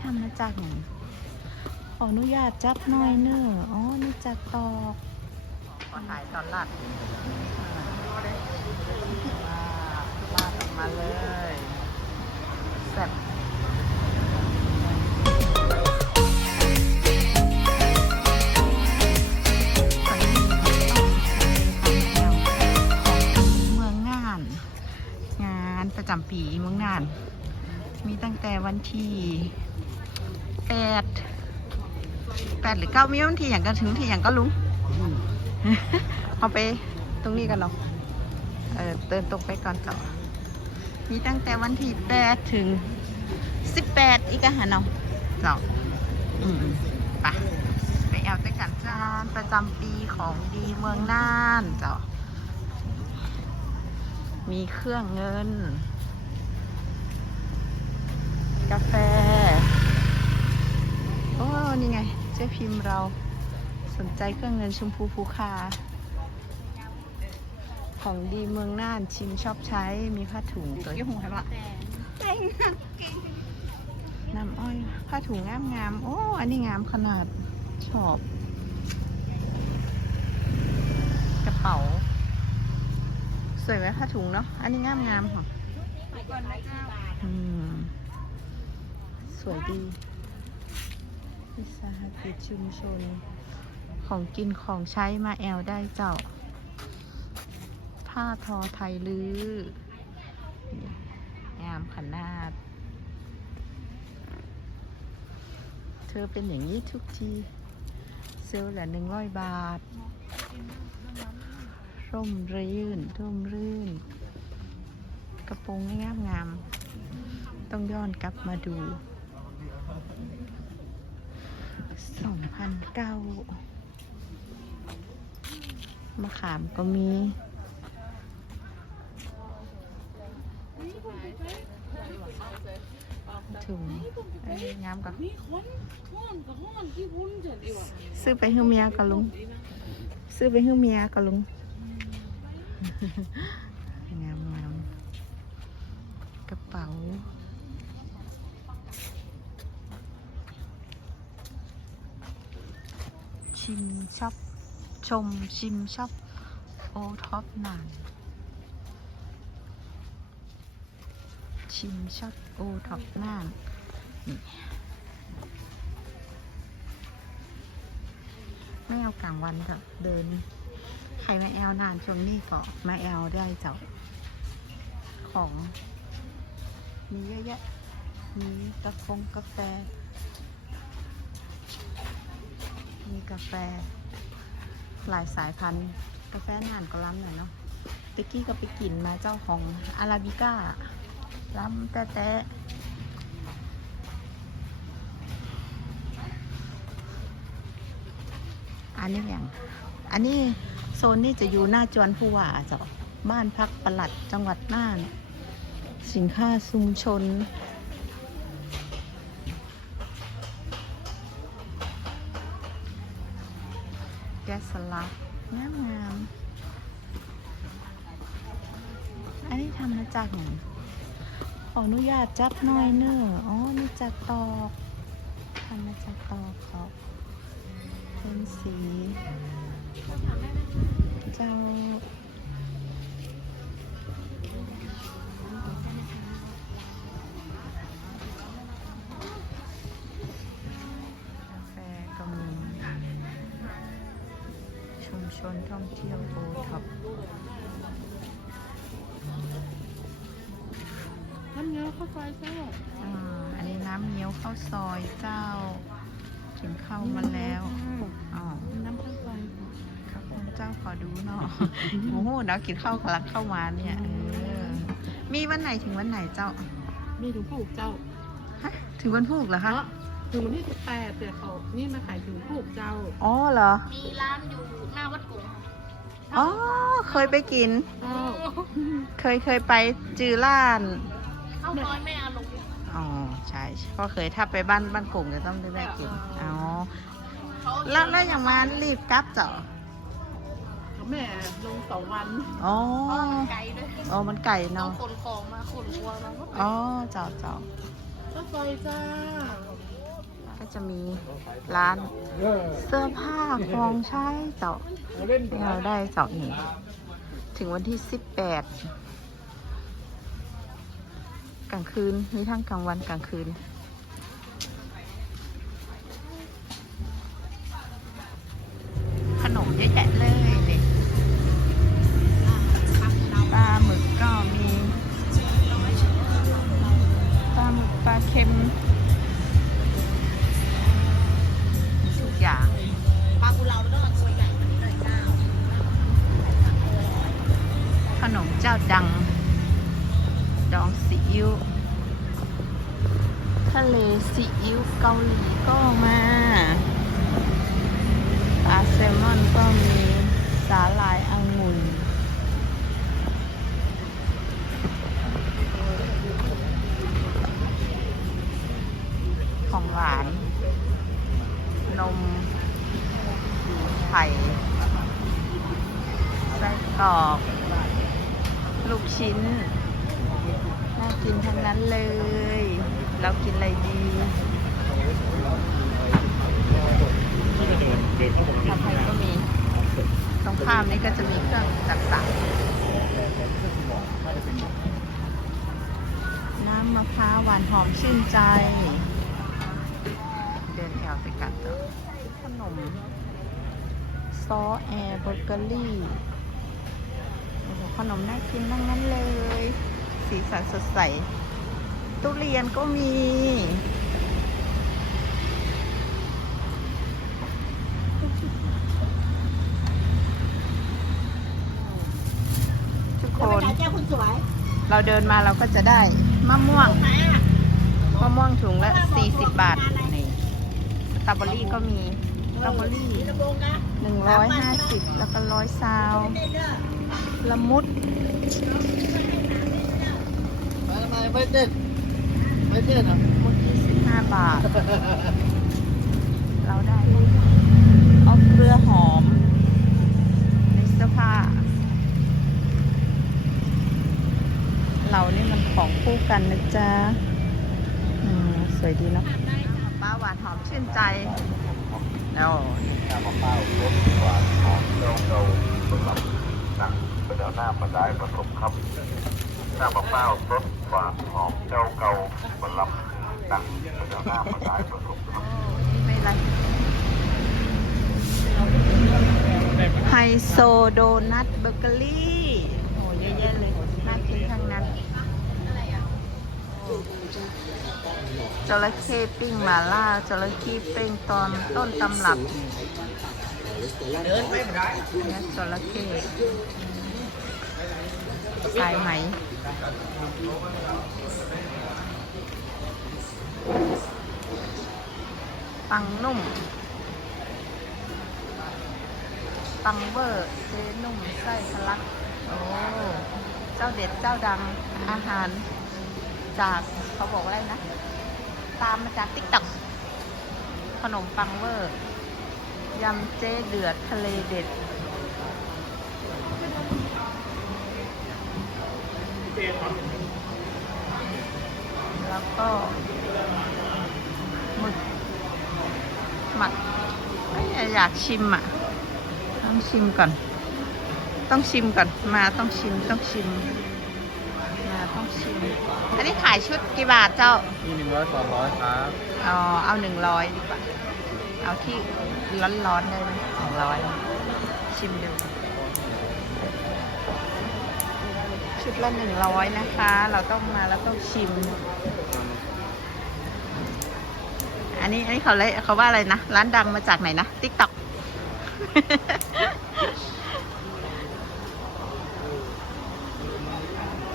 ทำมาจากไหนขออนุญาตจับหน่อยเนอะอ๋อนี่จากตอกขอถ่ายตอนลาดลาดออกมาเลยแซ่บตอนนี้ของเมืองน่านงานประจำปีเมืองน่าน มีตั้งแต่วันที่ แปดแปดหรือเก้ามีวันที่อย่างก็ถึงที่อย่างก็ลุงเอาไปตรงนี้กันเนาะเออเดินตรงไปก่อนต่อมีตั้งแต่วันที่แปดถึงสิบแปดอีกอะฮะเนาะเจ้าอืมไปไปแอลด้วยกันจานประจำปีของดีเมืองน่านเจ้ามีเครื่องเงิน กาแฟ โอ้นี่ไง เจ๊พิมพ์เราสนใจเครื่องเงินชมพูภูคา ของดีเมืองน่านชิมชอบใช้มีผ้าถุงตัวยี่ห้ออะไรน้ำอ้อยผ้าถุงงามงามๆโอ้ อันนี้งามขนาดชอบ กระเป๋า สวยไหมผ้าถุงเนาะอันนี้งามงามๆค่ะอืมสวยดี วิสาหกิจชุมชน ของกินของใช้มาแอลได้เจ้า ผ้าทอไทยลือนี่งามขนาด เธอเป็นอย่างนี้ทุกที เซลล์ละหนึ่งร้อยบาท ร่มรื่นร่มรื่น กระโปรงงามงาม ต้องย้อนกลับมาดู ส องพันเก้ามะขามก็มีถุงงามกับซื้อไปให้เมียกับลุง ซื้อไปให้เมียกับลุง งามงามกระเป๋า ชิมช็อปชมชิมช็อปโอท็อปนานชิมช็อปโอท็อปนานนี่ไม่เอากลางวันเถอะเดินใครมาแอลนานช่วงนี้ก็มาแอลได้เจ้าของ มีเยอะแยะมีกาแฟงกาแฟ มี กาแฟ หลายสายพันธุ์ กาแฟนานก็ล้ำหน่อยเนาะตะกี้ก็ไปกินมาเจ้าของอาราบิก้าล้ำแต่แต่อันนี้อย่าง อันนี้โซนนี้จะอยู่หน้าจวนผู้ว่าเจ้าบ้านพักประหลัดจังหวัดน่าน สินค้าชุมชน แกะสลักงามงามอันนี้ทำมาจากไหนขออนุญาตจับหน่อยเนอะอ๋อ นี่จากตอกทำมาจากตอกเขาเป็นสี เจ้า ชุมชนท่องเที่ยวโอท็อปน้ำเงี้ยวข้าวซอยเจ้าอ่าอันนี้น้ำเงี้ยวข้าวซอยเจ้าถึงเข้ามาแล้วอ๋อน้ำข้าวซอยครับคุณเจ้าขอดูหน่อยโอ้โหเดี๋ยวกินข้าวกำลังเข้ามาเนี่ยเออมีวันไหนถึงวันไหนเจ้า มีถุงผูกเจ้าฮะถึงวันพุธเหรอคะเนาะถึงวันที่สิบแปดแต่เขานี่มาขายถุงผูกเจ้า อ๋อเหรอ มีร้านอยู่หน้า วัดกงอ๋อ เคยไปกิน เคยเคยไปจือล้านเข้าน้อยไม่อารมณ์อ๋อ ใช่ก็เคยถ้าไปบ้านบ้านกลุ่มจะต้องได้กิน อ๋อ แล้วแล้วอย่างมารีบกลับเจ้าแม่ลงสองวันอ๋อมันไกลด้วยอ๋อมันไก่เนาะขนของมาขนครัวมาอ๋อเจ้าเจ้าข้าวซอยจ้า จะมีร้านเสื้อผ้าของใช้เจ้าเราได้เจ้านี่ถึงวันที่สิบแปดกลางคืน มีทั้งกลางวันกลางคืน นมเจ้าดัง ดองซีอิ๊วทะเลซีอิ๊วเกาหลีก็มาปลาแซลมอนก็มีสาหร่ายองุ่นของหวาน นมไข่ไส้กรอก ลูกชิ้น น่ากินทั้งนั้นเลย เรากินอะไรดีผัดไทยก็มี ตรงข้ามนี้ก็จะมีเครื่องจักสานน้ำมะพร้าวหวานหอมชื่นใจ เดินแถวไปกันต่อขนม ซอแอร์เบเกอรี่ ขนมน่ากินทั้งนั้นเลย สีสันสดใส ทุเรียนก็มี ทุกคนเจ้าคุณสวยเราเดินมาเราก็จะได้มะม่วงไหนอะมะม่วงถุงละ 40 บาทนี่สตรอเบอรี่ก็มีส ตรอเบอรี่ระบงนะ150แล้วก็ร้อยซาวเด้อเด้อละมุดไม่เต้นไม่เต้นอะมุด25บาท เราได้เอาเกลือหอมในเสื้อผ้าเรานี่มันของคู่กันนะจ๊ะอืมสวยดีเนาะป้าหวานหอมชื่นใจ แล้วน้ำมะพร้าวรสหวานหอมเจ้าเก่าสำหรับหนังเป็นเอาหน้ามาได้ผสมครับน้ำมะพร้าวรสหวานหอมเจ้าเก่าสำหรับหนังเป็นเอาหน้ามาได้ผสมครับไม่ไรไฮโซโดนัทเบเกอรี่โอ้เยอะแยะเลย น่ากินทั้งนั้น จระเข้ปิ้งมาล่าจระเข้ปิ้งตอนต้นตำรับเดินไม่ได้เนี่ยจระเข้สายไหมปังนุ่ม ปังเวอร์เจนุ่มไส้ทะลัก โอ้ เจ้าเด็ดเจ้าดังอาหาร จากเขาบอกว่าอะไรนะ ตามมาจากติ๊กต็อกขนมปังเวอร์ยำเจ๊เดือดทะเลเด็ดแล้วก็หมึกหมักอยอยากชิมอะ ต้องชิมก่อน ต้องชิมก่อน มาต้องชิมต้องชิม ต้องชิมอันนี้ขายชุดกี่บาทเจ้ามีหนึ่งร้อยสองร้อยครับอ๋อเอาหนึ่งร้อยดีกว่าเอาที่ร้อนๆได้ไหมสองร้อยชิมดูชุดละหนึ่งร้อยนะคะ เราต้องมาแล้วต้องชิม อันนี้อันนี้เขาเลยเขาว่าอะไรนะ ร้านดังมาจากไหนนะติ๊กต็อก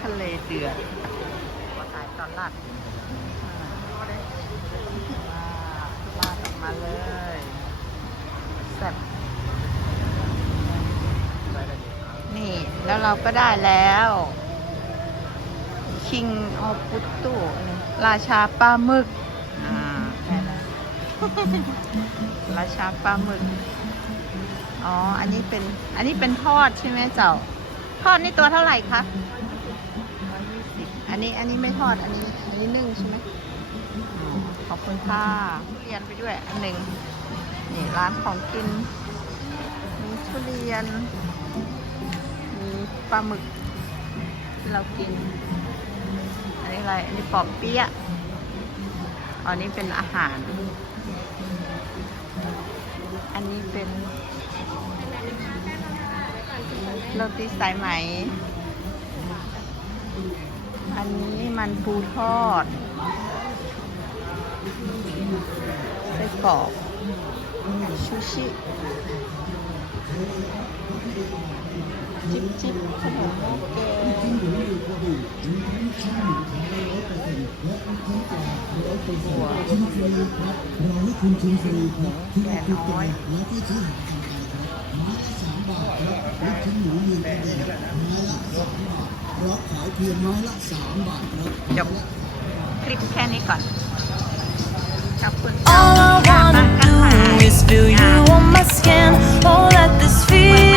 ทะ เลเดือดมาขายตอนลาดอ่าลาดออกมาเลยแซ่บนี่แล้วเราก็ได้แล้วคิงออปุตตุราชาปลาหมึกอ่าได้แล้วราชาปลาหมึก อ๋อ อันนี้เป็น อันนี้เป็นทอดใช่ไหมเจ้า ทอดนี่ตัวเท่าไหร่คะร้ อันนี้อันนี้ไม่ทอด อันนี้อันนี้นึ่งใช่ไหมขอบคุณค่ะทุเรียนไปด้วยอันหนึ่งนี่ร้านของกิน มีทุเรียน มีปลาหมึกที่เรากิน อันนี้อะไร อันนี้ปอบเปี๊ยะอันนี้เป็นอาหาร อันนี้เป็นโรตีสายไหม อันนี้มันปูทอดไส้กรอกชูชิจิบจิบขนมหม้อแกงหัวเราให้คุณชิมฟรีครับที่แก่เราคุกน้อยแเพราะขายเพียงไม้ละสามบาทครับจบคลิปแค่นี้ก่อน ขอบคุณค่ะ All I wanna do is feel you on my skin. Oh, let this feel.